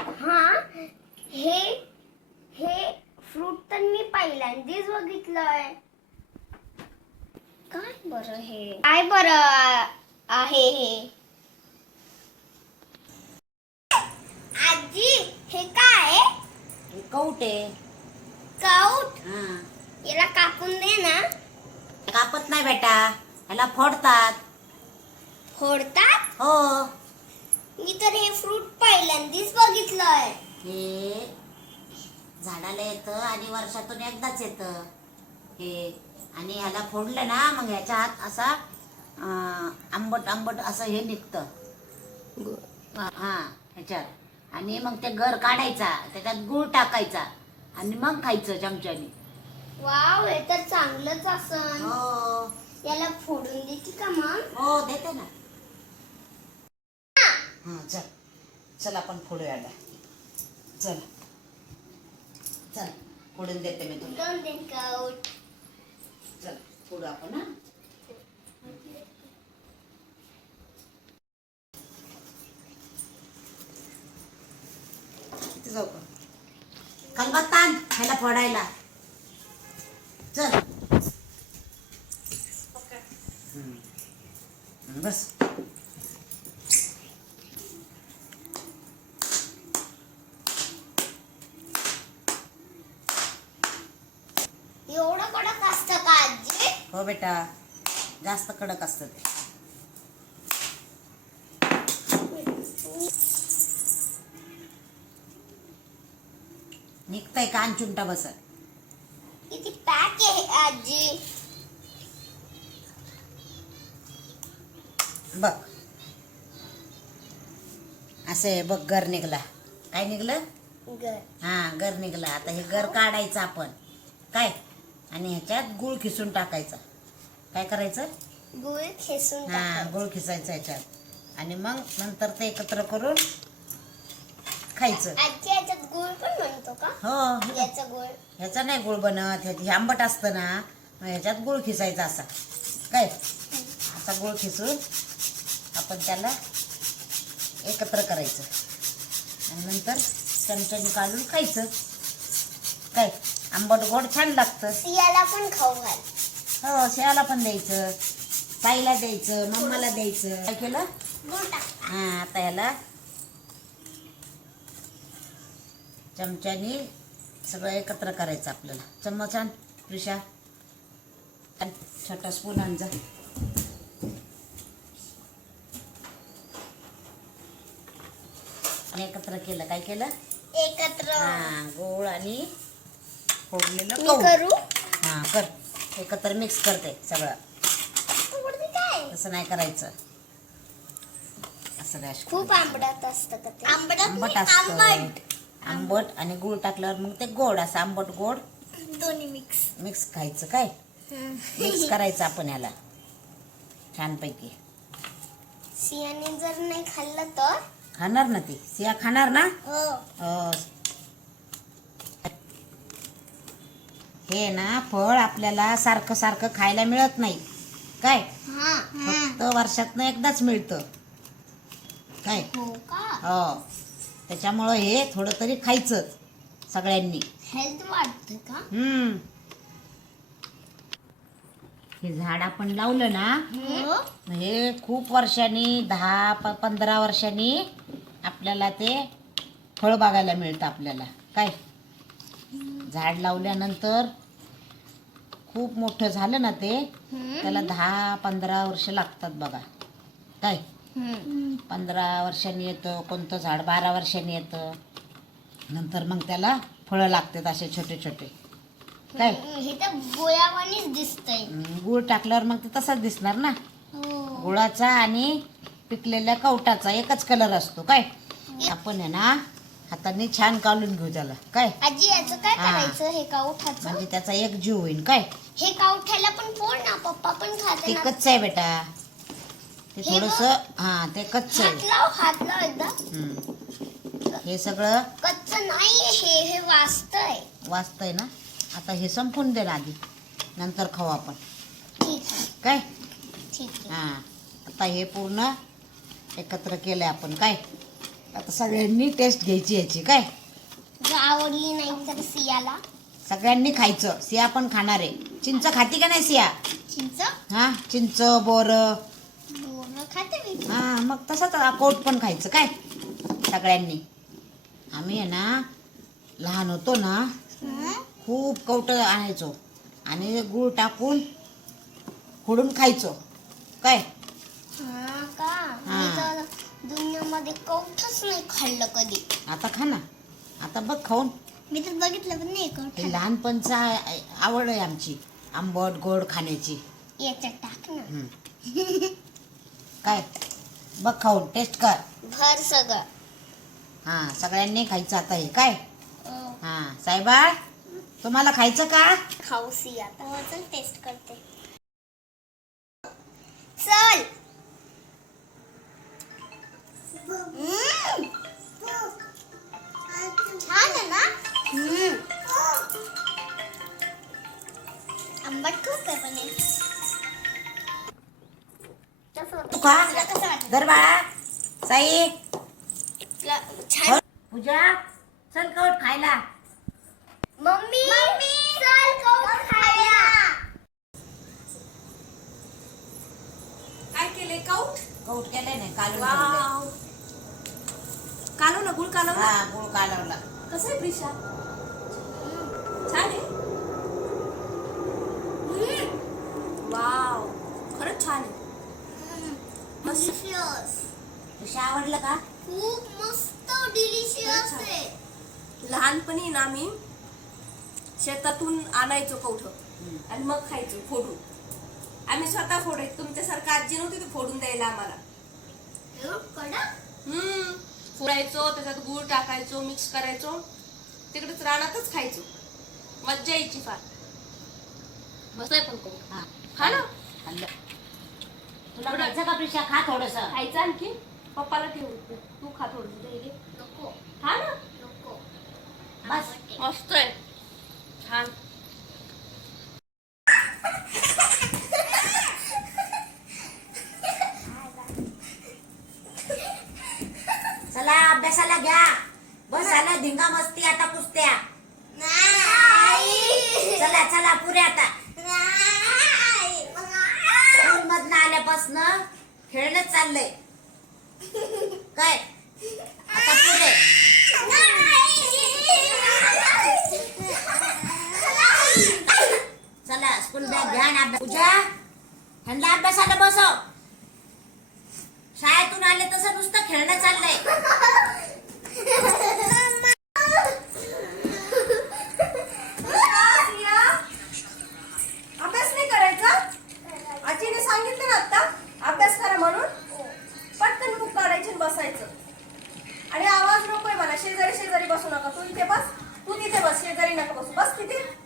हा हे हे फ्रूट तर मी पहिल्यांदाच बघितलंय. काय बरं हे? काय बरं आहे हे? आजी हे काय हे कौट आहे. काऊट हा. याला कापून दे ना. कापत नाही बेटा. ह्याला फोडतात. फोडतात? हो. मी तर हे फ्रूट पहिल्यांदाच बघितलंय. हे झाडाला येतं आणि वर्षातून एकदाच येतं. हे आणि ह्याला फोडलं ना मग ह्याच्या हात असा अं, आंबट आंबट असं हे निघतं. हा ह्याच्यात. आणि मग ते गर काढायचा त्याच्यात गुळ टाकायचा आणि मग खायचं चमच्याने. वाव हे तर चांगलंच असन. हो. याला फोडून देते का मग? हो देते ना. हा चल. चल आपण फोडूया याला चल. चल फोडून देते मी तुला. चल फोडू आपण हा. जाऊ का खलबत्तान ह्याला फोडायला. चल. बस. एवढं कडक असतं का आजी? हो बेटा जास्त कडक असतं ते. निघतंय कान चुंटा बसत? किती पॅक आहे आजी? बघ. असं बघ गर निघला. काय निघलं? गर हा गर निघला. आता हे गर काढायचं आपण. काय? आणि ह्याच्यात गुळ खिसून टाकायचा. काय करायचं? गुळ खेसून हा. गुळ खिसायचा ह्याच्यात. आणि मग नंतर ते एकत्र करून खायचं. गुळ पण म्हणतो का? हो. याचा गुळ. ह्याचा नाही गुळ बनत. ह्यात- हे आंबट असतं ना मग ह्याच्यात गुळ खिसायचा असा. काय? असा गुळ खिसून आपण त्याला एकत्र करायचं. आणि नंतर चमच्याने काढून खायचं. काय? आंबट गोड छान लागतं. सियाला पण खाऊ घाल. हो शेळाला पण द्यायचं. ताईला द्यायचं मम्माला द्यायचं. काय केलं? हा आता ह्याला चमच्याने सगळं एकत्र करायचं आपल्याला. चम्मच आण प्रिशा. छोटा स्पून आण जा. आणि एकत्र केलं. काय केलं? एकत्र. हा गोळ आणि फोडलेलं. करू? हा कर. एकत्र मिक्स करते सगळं. तसं नाही करायचं. असं नाही खूप आंबट असतं का ते? आंबट आंबट असतं. आंबट. आणि गुळ टाकल्यावर मग ते गोड असं आंबट गोड दोन्ही मिक्स मिक्स खायचं काय? मिक्स करायचं आपण याला. छानपैकी. सियाने जर नाही खाल्लं तर? खाणार ना ती? सिया खाणार ना? हो. हे ना फळ आपल्याला सारखं सारखं खायला मिळत नाही. काय? हा. फक्त वर्षातनं एकदाच मिळतं. काय? हो हो. त्याच्यामुळं हे थोडं तरी खायचंच सगळ्यांनी. हेल्थ का? हम्म. हे झाड आपण लावलं ना हो खूप वर्षांनी दहा पंधरा वर्षांनी आपल्याला ते फळ बघायला मिळतं आपल्याला. काय? झाड लावल्यानंतर खूप मोठं झालं ना ते त्याला दहा पंधरा वर्ष लागतात बघा. काय? पंधरा वर्षांनी येतं कोणतं झाड बारा वर्षांनी येतं. नंतर मग त्याला फळं लागतात असे छोटे छोटे काय हे तर दिसतंय. गूळ टाकल्यावर मग ते तसाच दिसणार ना? हो. गुळाचा आणि पिकलेल्या कवटाचा एकच कलर असतो. काय? आपण आहे ना हाताने छान काढून घेऊ त्याला. काय? आजी याचं काय हा. करायचं? हे काउठाचं म्हणजे त्याचा एक जीव होईल काय? हे काउठायला पण फोड ना पप्पा पण ते खाते ना. कच्च आहे बेटा. ते हे थोडस हा ते कच्च हात आहे लाव हात लाव एकदा. हम्म. हे सगळं कच्च नाही हे हे वाचतंय वाचतंय ना? आता हे संपून दे ना आधी. नंतर खाऊ आपण. ठीक आहे. काय? ठीक आहे. हा. आता हे पूर्ण एकत्र केलंय आपण. काय? आता सगळ्यांनी टेस्ट घ्यायची याची काय? जर आवडली नाही तर सियाला. सगळ्यांनी खायचं. सिया पण खाणार आहे. चिंच खाती का नाही सिया? चिंच? हा चिंच बोर. बोरं खाते मी. हा मग तसंच कोट पण खायचं काय? सगळ्यांनी. आम्ही आहे ना लहान होतो ना हं? खूप कवट आणायचो. आणि गूळ टाकून फोडून खायचो. काय? हा का? हा. तर दुनियामध्ये कवठच नाही खाल्लं कधी. आता खा ना. आता बघ खाऊन. मी तर बघितलं पण नाही हे लहानपणचा आवड आहे आमची. आंबट गोड खाण्याची. याच्यात टाक ना. हम्म. काय? बघ खाऊन. टेस्ट कर. भर सगळं. हा सगळ्यांनी खायचं आता हे. काय? अं, हा साहेबा तुम्हाला खायचं का? खाऊ सी आता. हो, चल टेस्ट करते. चल. छान आहे ना आंबट खूप आहे पण. तू खा तुला कसं वाटलं? धर बाळा. साई. तुला छान. पूजा चल कवट खायला. मम्मी चल कौट खायला. काय केले काऊट कवट केलंय वाव. कालव ना गुळ कालव ना हा गुळ कालवला. कसं आहे प्रिशा? छान आहे? वाव खरंच छान आहे. मस्त. डिलिशियस तुझ्या आवडलं का? खूप मस्त डिलिशियस आहे. लहानपणी ना आम्ही शेतातून आणायचो कवठ आणि मग खायचो फोडून. आम्ही स्वतः फोडायचो. तुमच्यासारखं आजी नव्हती ती फोडून द्यायला आम्हाला. कडक. हम्म. फोडायचो त्याच्यात गूळ टाकायचो मिक्स करायचो. तिकडेच रानातच खायचो. मज्जा यायची फार. आहे पण कवठ हा. खा ना? खाल्लं तुला खायचं का प्रिशा? खा थोडस. खायचं आणखी. पप्पाला ठेवू तू खा थोडं दे. रे. नको. खा ना? नको. बस. मस्त आहे. छान चला अभ्यासाला घ्या. बस झालं धिंगा मस्ती आता कुस्त्या नाही. चला चला पुरे आता. नाही. स्कूल मधनं आल्यापासून खेळणंच चाललंय. काय? आता पुरे. चला स्कूल बॅग घ्या अभ्यास पूजा ह्यांना अभ्यासाला बसव. शाळेतून आले तसं नुसतं खेळणं चाललंय. तू इथे बस. तू तिथे बस. शेजारी नका बसू. बस तिथे.